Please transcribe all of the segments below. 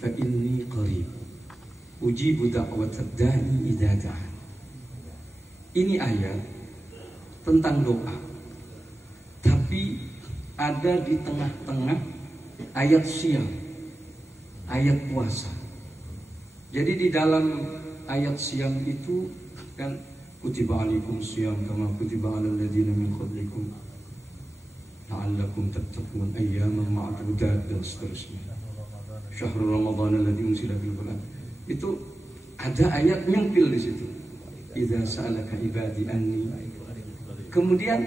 fa inni qarib ujibu da'watad da'i idza da'an. Ini ayat tentang doa, tapi ada di tengah-tengah ayat siam, ayat puasa. Jadi di dalam ayat siam itu kan kutiba alaikum siyam kama kutiba alal ladzina min qablikum la'allakum tattaqun ayyaman ma'dudat dan seterusnya. Syahrul Ramadan alladzi unzila fil Qur'an. Itu ada ayat nyempil di situ. Idza sa'alaka ibadi anni. Kemudian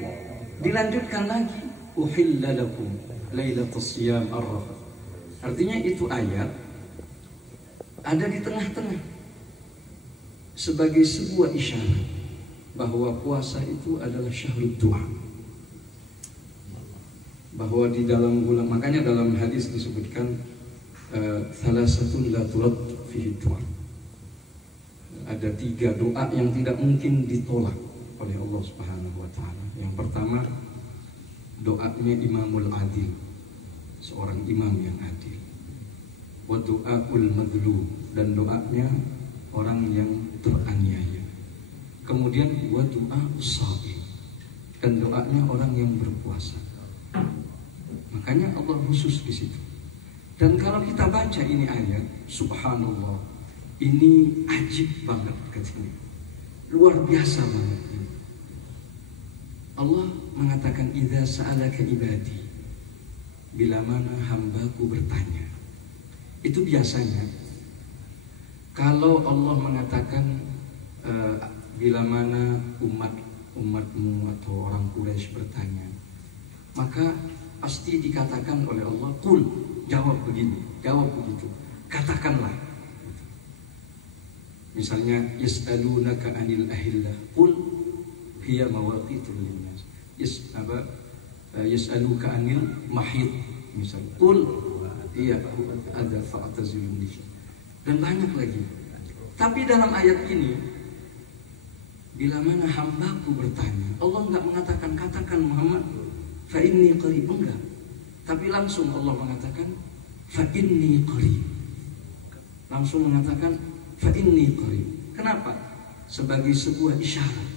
dilanjutkan lagi uhilla lakum lailatus siyam ar-rafath. Artinya itu ayat ada di tengah-tengah sebagai sebuah isyarat bahwa puasa itu adalah syahrul doa. Bahwa di dalam bulan, makanya dalam hadis disebutkan salasatun la turad fihi doa. Ada 3 doa yang tidak mungkin ditolak oleh Allah Subhanahu wa taala. Yang pertama, doanya Imamul Adil, seorang imam yang adil. Wa du'aul madlum, dan doanya orang yang teraniaya. Kemudian wa du'aus shaim, dan doanya orang yang berpuasa. Makanya Allah khusus di situ. Dan kalau kita baca ini ayat, subhanallah, ini ajib banget katanya. Luar biasa banget. Allah mengatakan idza sa'alaka ibadi, bila mana hambaku bertanya. Itu biasanya kalau Allah mengatakan bila mana umatmu atau orang Quraisy bertanya, maka pasti dikatakan oleh Allah, qul, jawab begini, jawab begitu, katakanlah. Misalnya yas'alunaka 'anil ahillah, qul hiya mawaqitul linnas. Yas'aluka 'anil mahid, misalnya qul hiya ada fa'tazilun nisa. Dan banyak lagi. Tapi dalam ayat ini, bila mana hambaku bertanya, Allah enggak mengatakan katakan Muhammad fa inni qarib, enggak. Tapi langsung Allah mengatakan fa inni qarib. Langsung mengatakan fa inni qarib. Kenapa? Sebagai sebuah isyarat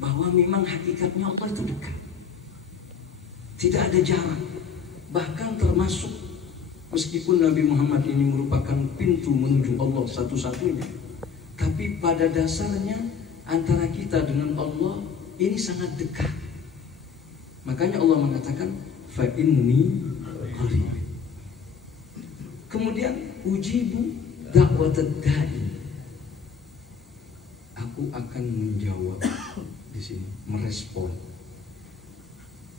bahwa memang hakikatnya Allah itu dekat. Tidak ada jarak. Bahkan termasuk meskipun Nabi Muhammad ini merupakan pintu menuju Allah satu-satunya, tapi pada dasarnya antara kita dengan Allah ini sangat dekat. Makanya Allah mengatakan fa inni qarib. Kemudian ujibu da'watad da'i, aku akan menjawab di sini, merespon.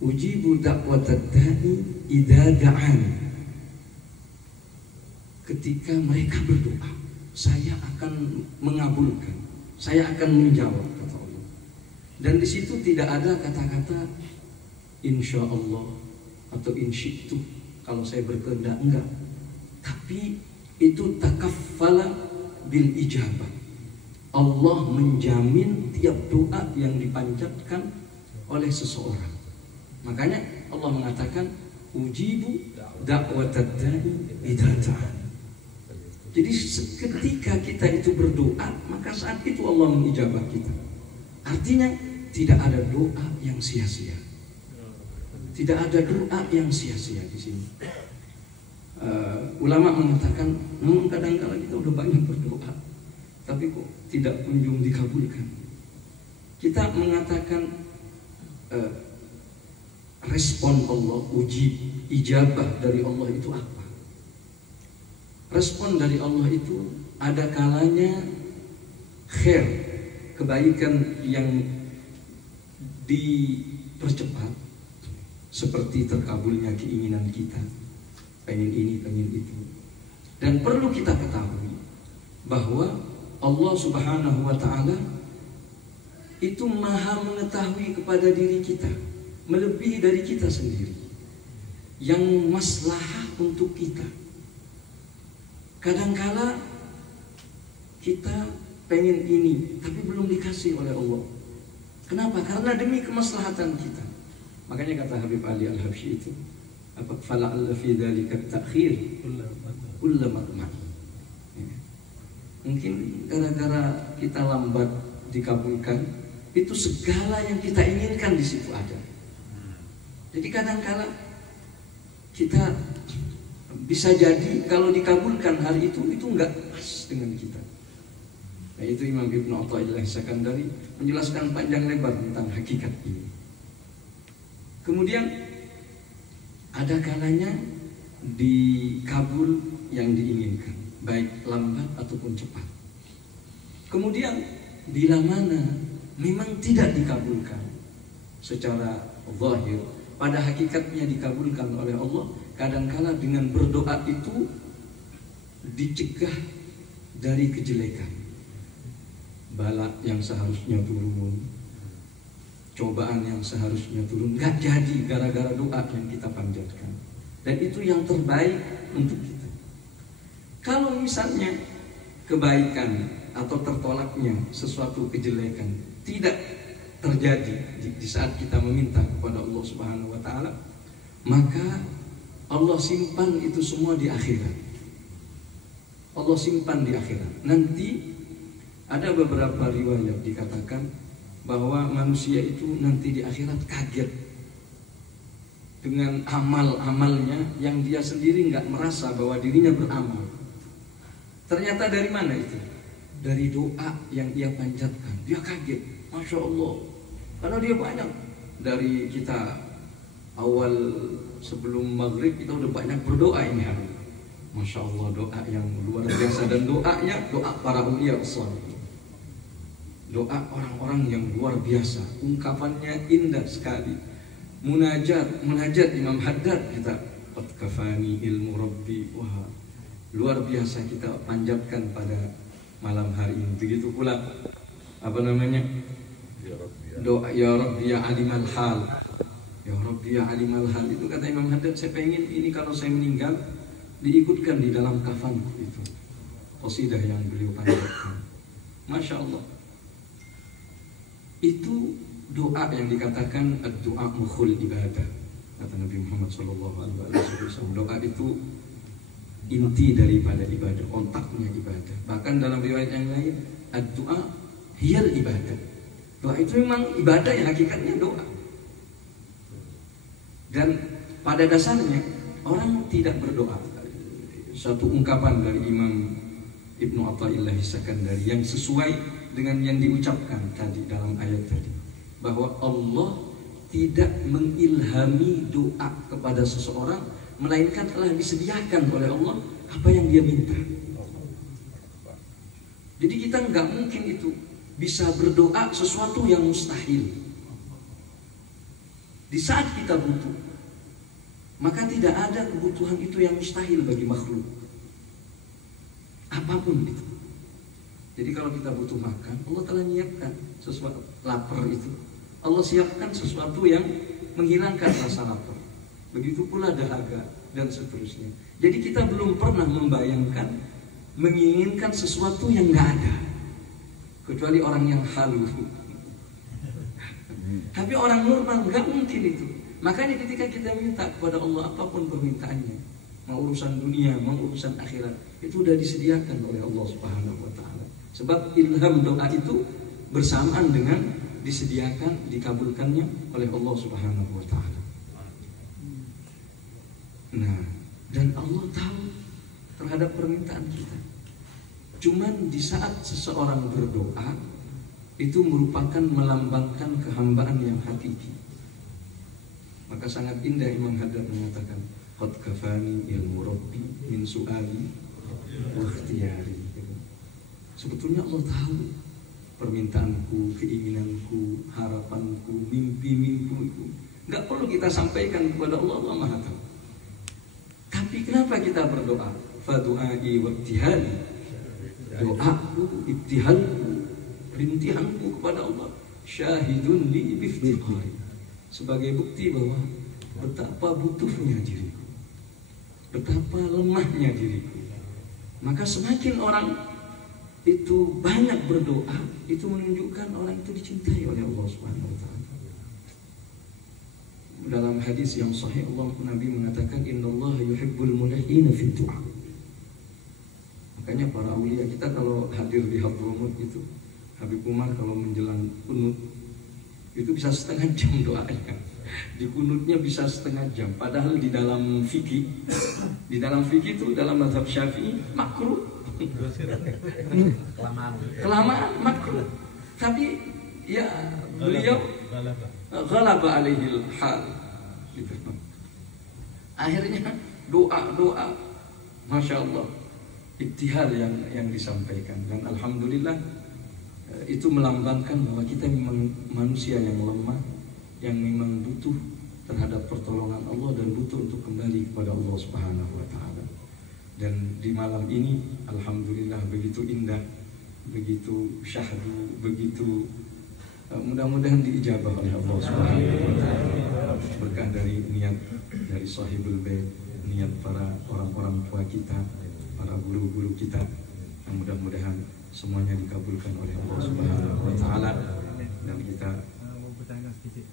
Ujibu da'watad da'i idza da'ani, ketika mereka berdoa, saya akan mengabulkan, saya akan menjawab, kata Allah. Dan di situ tidak ada kata-kata insya Allah atau insyitu, kalau saya berkehendak, enggak. Tapi itu takaffala bil ijabah. Allah menjamin tiap doa yang dipanjatkan oleh seseorang. Makanya Allah mengatakan ujibu da'watad da'i idza da'an. Jadi ketika kita itu berdoa, maka saat itu Allah mengijabah kita. Artinya tidak ada doa yang sia-sia. Tidak ada doa yang sia-sia di sini. Ulama mengatakan, namun kadang-kadang kita udah banyak berdoa, tapi kok tidak kunjung dikabulkan. Kita mengatakan respon Allah, ijabah dari Allah itu apa? Respon dari Allah itu ada kalanya khair, kebaikan yang dipercepat, seperti terkabulnya keinginan kita, pengen ini, pengen itu. Dan perlu kita ketahui bahwa Allah Subhanahu wa ta'ala itu maha mengetahui kepada diri kita, melebihi dari kita sendiri, yang maslahah untuk kita. Kadangkala kita pengen ini tapi belum dikasih oleh Allah. Kenapa? Karena demi kemaslahatan kita. Makanya kata Habib Ali Al-Habsyi itu, apa fala'alla fi dzalika ta'khir kulla matma'i. Ya. Mungkin gara-gara kita lambat dikabulkan, itu segala yang kita inginkan di situ ada. Jadi kadang-kala kita bisa jadi kalau dikabulkan hari itu enggak pas dengan kita. Nah, itu Imam Ibnu Athaillah Sakandari menjelaskan panjang lebar tentang hakikat ini. Kemudian ada kalanya dikabul yang diinginkan, baik lambat ataupun cepat. Kemudian bila mana memang tidak dikabulkan secara zahir, pada hakikatnya dikabulkan oleh Allah, kadangkala dengan berdoa itu dicegah dari kejelekan, bala yang seharusnya turun, cobaan yang seharusnya turun, nggak jadi gara-gara doa yang kita panjatkan. Dan itu yang terbaik untuk kita. Kalau misalnya kebaikan atau tertolaknya sesuatu kejelekan tidak terjadi di saat kita meminta kepada Allah Subhanahu wa taala, maka Allah simpan itu semua di akhirat. Allah simpan di akhirat. Nanti ada beberapa riwayat dikatakan bahwa manusia itu nanti di akhirat kaget dengan amal-amalnya yang dia sendiri nggak merasa bahwa dirinya beramal. Ternyata dari mana itu? Dari doa yang dia panjatkan. Dia kaget, Masya Allah, karena dia banyak. Dari kita awal sebelum maghrib kita udah banyak berdoa ini hari. Masya Allah, doa yang luar biasa. Dan doanya doa para ulia shalih, doa orang-orang yang luar biasa, ungkapannya indah sekali. Munajat Imam Haddad kita, qad kafani ilmu rabbi, wah luar biasa kita panjatkan pada malam hari ini. Begitu pula apa namanya, doa ya Rabbi ya alimal hal, ya Rabbi ya alimal hal, itu kata Imam Haddad, saya pengen ini kalau saya meninggal diikutkan di dalam kafan. Itu qasidah yang beliau panjatkan. Masya Allah. Itu doa yang dikatakan ad-du'a mukhul ibadah, kata Nabi Muhammad SAW. Doa itu inti daripada ibadah, otaknya ibadah. Bahkan dalam riwayat yang lain, ad-du'a hiyal ibadah. Doa itu memang ibadah yang hakikatnya doa. Dan pada dasarnya orang tidak berdoa. Satu ungkapan dari Imam Ibnu Athaillah Sakandari yang sesuai dengan yang diucapkan tadi dalam ayat tadi, bahwa Allah tidak mengilhami doa kepada seseorang, melainkan telah disediakan oleh Allah apa yang dia minta. Jadi kita nggak mungkin itu bisa berdoa sesuatu yang mustahil. Di saat kita butuh, maka tidak ada kebutuhan itu yang mustahil bagi makhluk, apapun itu. Jadi kalau kita butuh makan, Allah telah menyiapkan sesuatu. Lapar itu Allah siapkan sesuatu yang menghilangkan rasa lapar. Begitu pula dahaga dan seterusnya. Jadi kita belum pernah membayangkan, menginginkan sesuatu yang nggak ada, kecuali orang yang halu. Tapi orang normal nggak mungkin itu. Makanya ketika kita minta kepada Allah apapun permintaannya, mau urusan dunia, mau urusan akhirat, itu sudah disediakan oleh Allah Subhanahu wa taala. Sebab ilham doa itu bersamaan dengan disediakan, dikabulkannya oleh Allah Subhanahu wa taala. Nah, dan Allah tahu terhadap permintaan kita. Cuman di saat seseorang berdoa, itu merupakan melambangkan kehambaan yang hakiki. Maka sangat indah Imam Haddad mengatakan, qad kafani ilmu rabbi min su'ali wa ikhtiyari. Sebetulnya Allah tahu permintaanku, keinginanku, harapanku, mimpi-mimpiku. Nggak perlu kita sampaikan kepada Allah, Allah Maha tahu. Tapi kenapa kita berdoa? Fadu'ai wa ibtihali, doaku, ibtihalku, rintihanku kepada Allah, syahidun li biftiqari, sebagai bukti bahwa betapa butuhnya diriku, betapa lemahnya diriku. Maka semakin orang itu banyak berdoa, itu menunjukkan orang itu dicintai oleh Allah Subhanahu wa taala. Dalam hadis yang sahih, Allah Nabi mengatakan, innallaha yuhibbul mulahina fi du'a. Makanya para aulia kita kalau hadir di Hadramut itu, Habib Umar kalau menjelang kunut itu bisa setengah jam doanya. Di kunutnya bisa setengah jam. Padahal di dalam fikih itu dalam mazhab Syafi'i makruh. Kelamaan makruh. Tapi ya beliau ghalaba alaihil hal gitu. Akhirnya doa, masya Allah, iktihad yang disampaikan, dan alhamdulillah itu melambangkan bahwa kita memang manusia yang lemah, yang memang butuh terhadap pertolongan Allah dan butuh untuk kembali kepada Allah Subhanahu wa taala. Dan di malam ini alhamdulillah begitu indah, begitu syahdu, begitu mudah-mudahan diijabah oleh Allah Subhanahu wa taala. Berkah dari niat dari sahibul bait, niat para orang-orang tua kita, para guru-guru kita, yang mudah-mudahan semuanya dikabulkan oleh Allah Subhanahu wa taala, dan kita mau bertanya sedikit.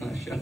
Masya